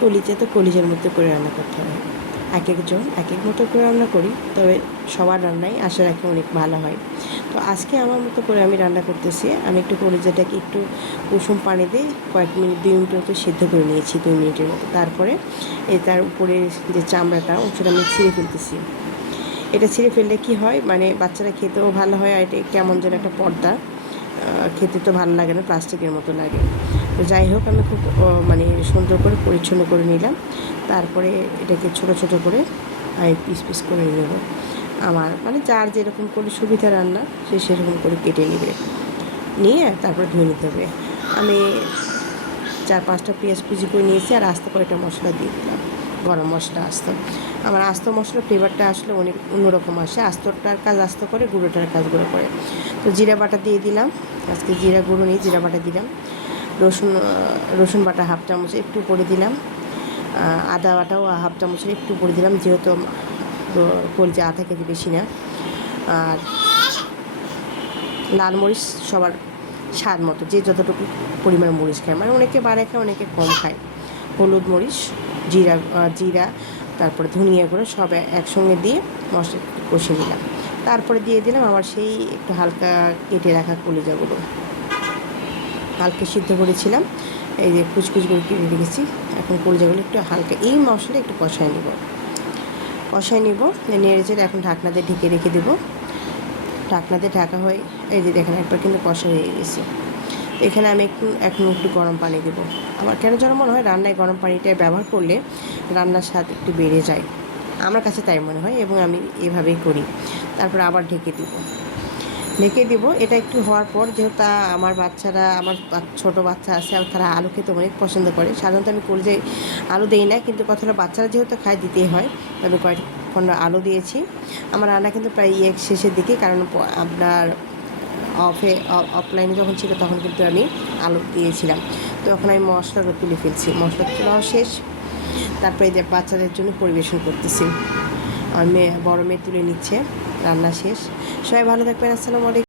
কলিজা তো কলিজার মতো করে রান্না করতে হয়। এক একজন এক এক মতো করে রান্না করি, তবে সবার রান্নাই আশা রাখি অনেক ভালো হয়। তো আজকে আমার মতো করে আমি রান্না করতেছি। আমি একটু কলিজাটাকে একটু কুসুম পানি দিয়ে কয়েক মিনিট 2 মিনিট মতো সিদ্ধ করে নিয়েছি, 2 মিনিটের মতো। তারপরে তার উপরে যে চামড়াটা অংশটা আমি ছিঁড়ে ফেলতেছি। এটা ছিঁড়ে ফেললে কি হয়, মানে বাচ্চারা খেতেও ভালো হয়, আর এটা কেমন যেন একটা পর্দা, খেতে তো ভালো লাগে না, প্লাস্টিকের মতো লাগে। তো যাই হোক, আমি খুব মানে সুন্দর করে পরিচ্ছন্ন করে নিলাম। তারপরে এটাকে ছোট ছোট করে আমি পিস পিস করে নেব। আমার মানে যার যেরকম করে সুবিধা রান্না, সে সেরকম করে কেটে নেবে, নিয়ে তারপরে ধুয়ে নিতে হবে। আমি 4-5টা পেঁয়াজ কুচি করে নিয়েছি, আর আস্ত কয়েকটা মশলা দিয়ে দিলাম, গরম মশলা আস্ত। আমার আস্ত মশলার ফ্লেভারটা আসলে অনেক অন্যরকম আসে। আস্তটার কাজ আস্ত করে, গুঁড়োটার কাজ গুঁড়ো করে। তো জিরা বাটা দিয়ে দিলাম, আজকে জিরা গুঁড়ো নেই, জিরা বাটা দিলাম। রসুন বাটা হাফ চামচ একটু করে দিলাম। আদা বাটাও হাফ চামচের একটু করে দিলাম, যেহেতু কলজা আধা কেজি, বেশি না। আর লাল মরিচ সবার স্বাদ মতো, যে যতটুকু পরিমাণ মরিচ খায়, মানে অনেকে বাড়ে খায়, অনেকে কম খায়। হলুদ, মরিচ, জিরা, তারপরে ধনিয়া গুঁড়ো সব একসঙ্গে দিয়ে মশলা কষিয়ে নিলাম। তারপরে দিয়ে দিলাম আমার সেই একটু হালকা কেটে রাখা কলিজাগুলো, হালকা সিদ্ধ করেছিলাম। এই যে কুচকুচ করে কেটে রেখেছি। এখন কলিজাগুলো একটু হালকা এই মশলা একটু কষায় নিব, নেড়ে চেড়ে এখন ঢাকনা দিয়ে ঢেকে রেখে দেবো। ঢাকনা দিয়ে ঢাকা হয়, এই যে দেখেন একবার কিন্তু কষা হয়ে গেছে। এখানে আমি এখন একটু গরম পানি দেবো। আমার কেন যেন মনে হয় রান্নায় গরম পানিটা ব্যবহার করলে রান্নার স্বাদ একটু বেড়ে যায়, আমার কাছে তাই মনে হয়, এবং আমি এভাবেই করি। তারপর আবার ঢেকে দিব। এটা একটু হওয়ার পর, যেহেতু আমার বাচ্চারা, আমার ছোটো বাচ্চা আছে, আর তারা আলু খেতে অনেক পছন্দ করে। সাধারণত আমি কলিজায় আলু দিই না, কিন্তু কথা হলো বাচ্চারা যেহেতু খায়, দিতেই হয়। আমি কয়েকক্ষণ আলু দিয়েছি। আমার রান্না কিন্তু প্রায় শেষের দিকে, কারণ আপনার অফলাইনে যখন ছিল তখন কিন্তু আমি আলু দিয়েছিলাম। তো এখন আমি মশলাটা তুলে ফেলছি, মশলা তোলাও শেষ। তারপরে এদের বাচ্চাদের জন্য পরিবেশন করতেছি। আমার বড় মেয়ে তুলে নিচ্ছে, রান্না শেষ। সবাই ভালো থাকবেন, আসসালামু আলাইকুম।